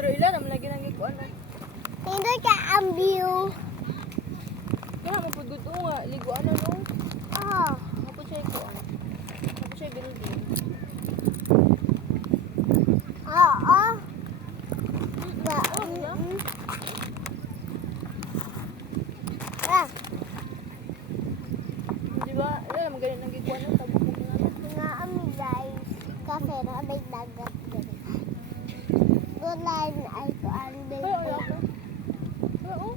Pero ilan naman lagi nang ikuan. Hindi ka ang view. Kaya mo pud gud nga liguan na no. Oh. Mapud siya ikuan. Mapud siya building. Oo. Ba. Oh, yeah. Ah, Di ba? Ilan naman ganyan nang ikuan ng tabuk nga. nga ami guys. Kasi na may dagat din. Doon ay ko ang Pero wala ko. Pero oh.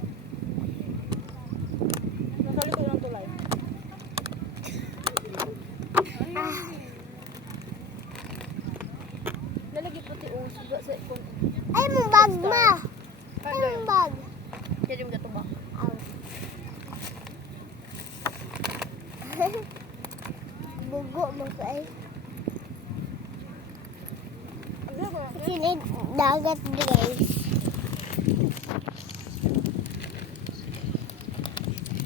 Nasa likod ng tulay. Lalagay pati oh suga sa ikon. Ay, mong bag ma. Ay, mong bag. Kaya di mo gatubak. Aw. Bugo mo ka ay. Sini dagat guys.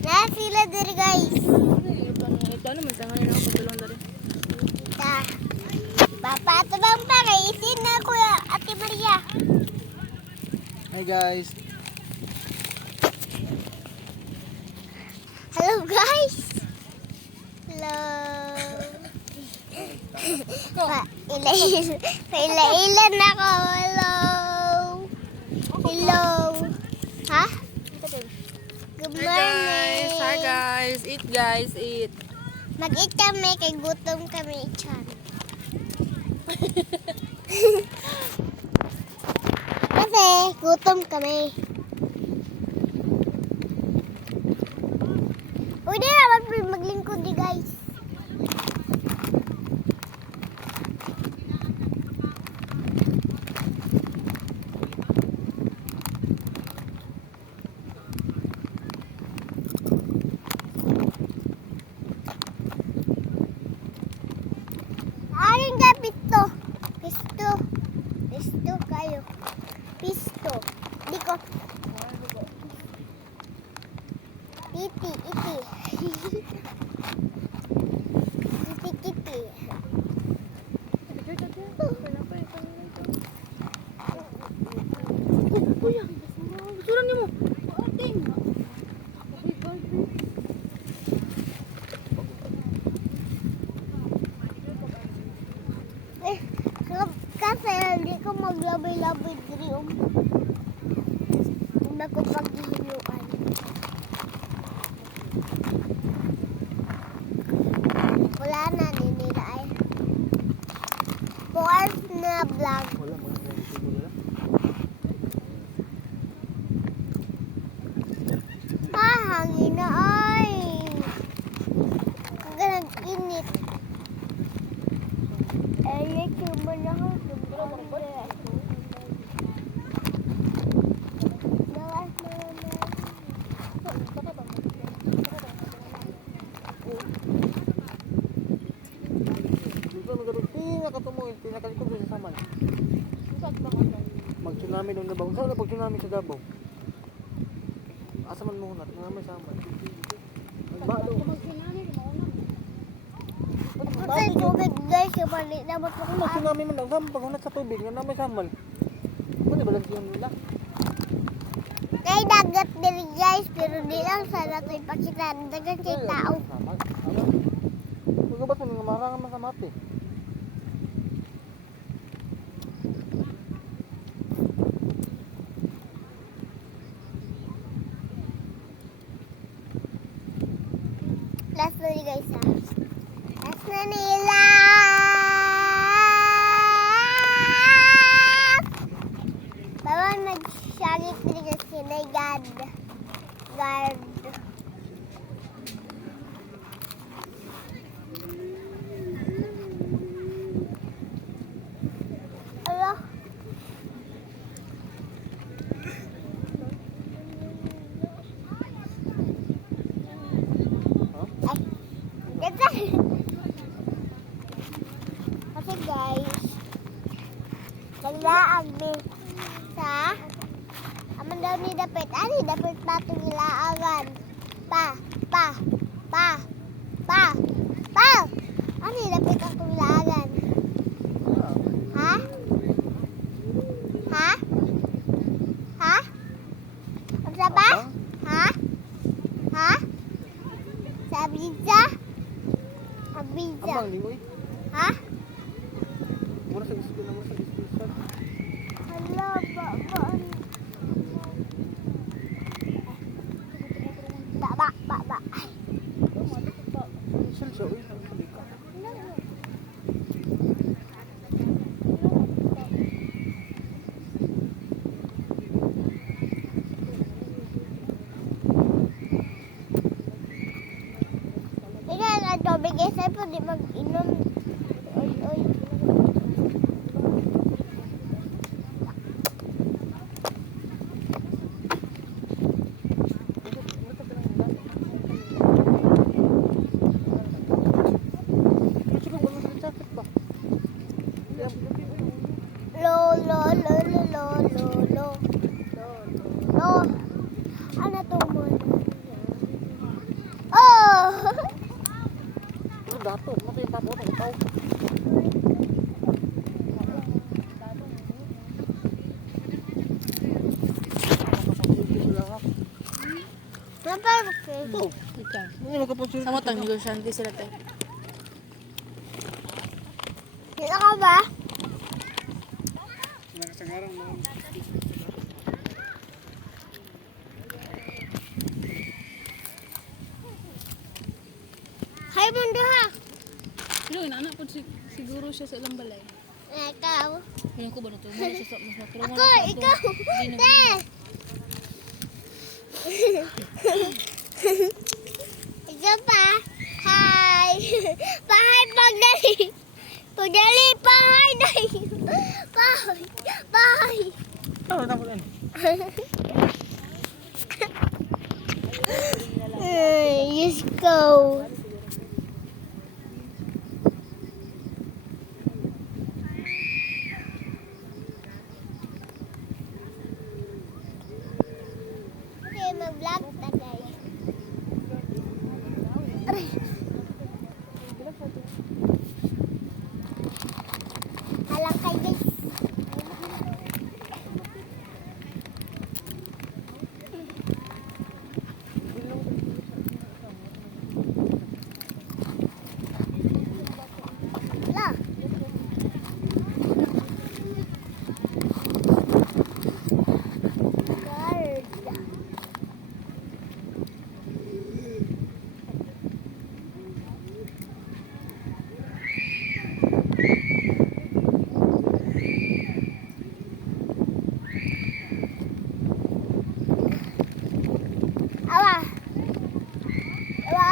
Na sila dir guys. Ito naman sa ngayon ako tulong na rin. Ta. Papa, ito bang pakaisin na kuya Ate Maria? Hi guys. Hello guys. Hello. Paila-ilan ako. Hello. Hello. Ha? Good morning. Hi guys. Eat guys, eat. Mag-eat kami kay gutom kami. Chan. Kasi gutom kami. Uy, di naman maglingkod di guys. Aring ka pisto. Pisto. Pisto kayo. Pisto. Di ko. Iti, iti. Iti, iti. Kuya, suran niyo mo. Ating. Eh, kasi hindi ko maglabay-labay diri Hindi ko paghihinuan. Wala na nila ay. 4 hours na vlog. Wala mo na siguro. Hangin na ay. Ang init. Ay, cuma na ako. Bawas na naman. Dito nagaruti nga katumoy, pinakalikod ko sa saman. Mag-tsunami daw na ba? Saan na pag-tsunami sa Davao? Asa man mo hunat, nga may saman. Nagbalo. Kasi tubig guys, kabalik na mo Kung mag-tsunami man daw, saan pag hunat sa tubig, nga may saman. Ano ba lang siya nila? Kay dagat diri guys, pero di lang sana ito ipakita. Dagat kay tao. Saman. Ano ba ito? Nga marangan man sa mati. Last na ni guys ha. Last na nila. Bawang nag-shagit diri guys kinay God. Guard. Ala. Kasi guys, naglaag ni sa aman daw ni dapit. Ani dapit batong ilaagan. Pa. Ani dapit akong ilaagan. Ha? bang di mo eh? Ha? Mura sa gusto na mo sa gusto. Hala, ba. Ba. Sel siya, uy. Ang sabi ka. Tingnan ang tubig isa po di mag-inom. Oy. Kasi kung walang sa jacket ba? Lo. Ano to mo? Oh! Pero dato, matay yung tapo ng tao. Napapakit. Ito. Ikaw. Hindi magkapunsulti. Sa motang negosyante sila tayo. Dito ka ba? Nakasagarang mga. Hay mundo ha. Pero inaanak po siguro siya sa ilang balay. Ikaw. Kaya ko ba na ito? Muna siya sa mas matrauma Ako, ikaw. Te. Ikaw pa. Hi. Pahay pagdali. Pagdali, pahay dali. Pahay. Ano tapo yan? Let's go. Okay, mag-vlog na guys. Alam kayo guys. La. Guard. Awa. Awa.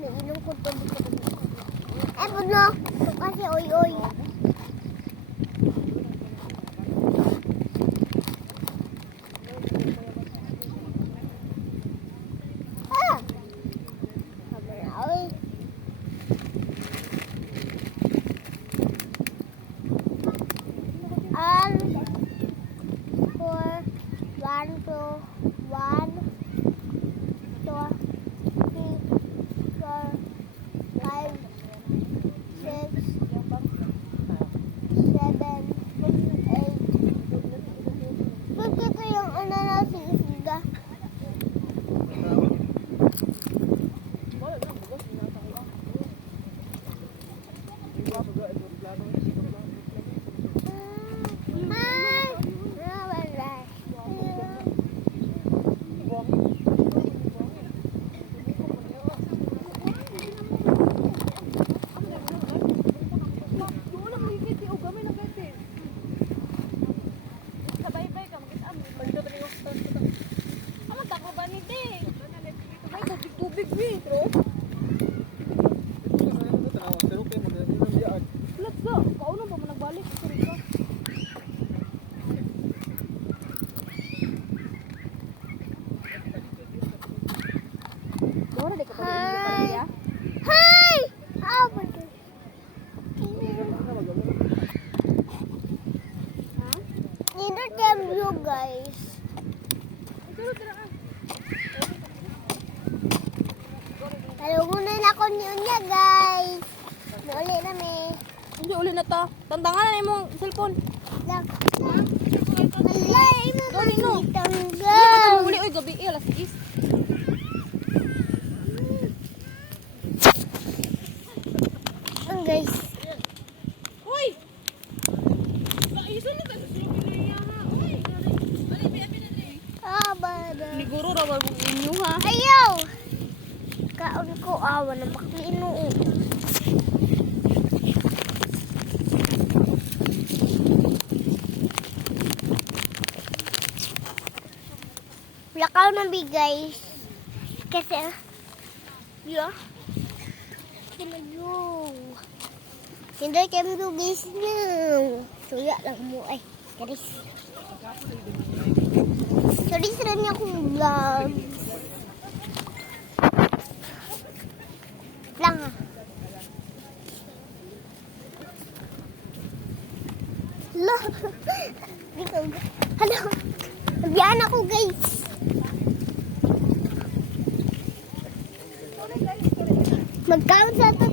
Nainom ko tubig. Puno. Kasi oy. Ah! Sabi na, oy. Four, 1, 2, 1, 2, 3, 4, 5, 6, 7, 8. Ba't ito yung ano na sisiga? Hi! Wala. Tubig bro. Let's go. Pauno pa mo nagbalik. Sorry ka. Dora de ka pa rin sa pamilya. Hi! Ah, ba't- Nino them you guys. Talungunan ako niyo niya guys. Nauli na me. Hindi uli na ta. Tandangan na imong cellphone. Lang. Alay, Dali, no. tanggal. Uli oy gabi alas 10. Ang guys. Hoy. Iso na tayo sa niya ha. Hoy. Bada. Siguro raw wag inyo ha. Ayaw! Kaon ko awa na baklino. Lakaw ng bigay. Kasi, yeah. Sinayo. Hindi kami guys na. Suya lang mo ay. Karis. Sorry sa niya akong vlog. Lang ha. Hello. Hello. Nabiyaan ako guys. Mag-count sa ito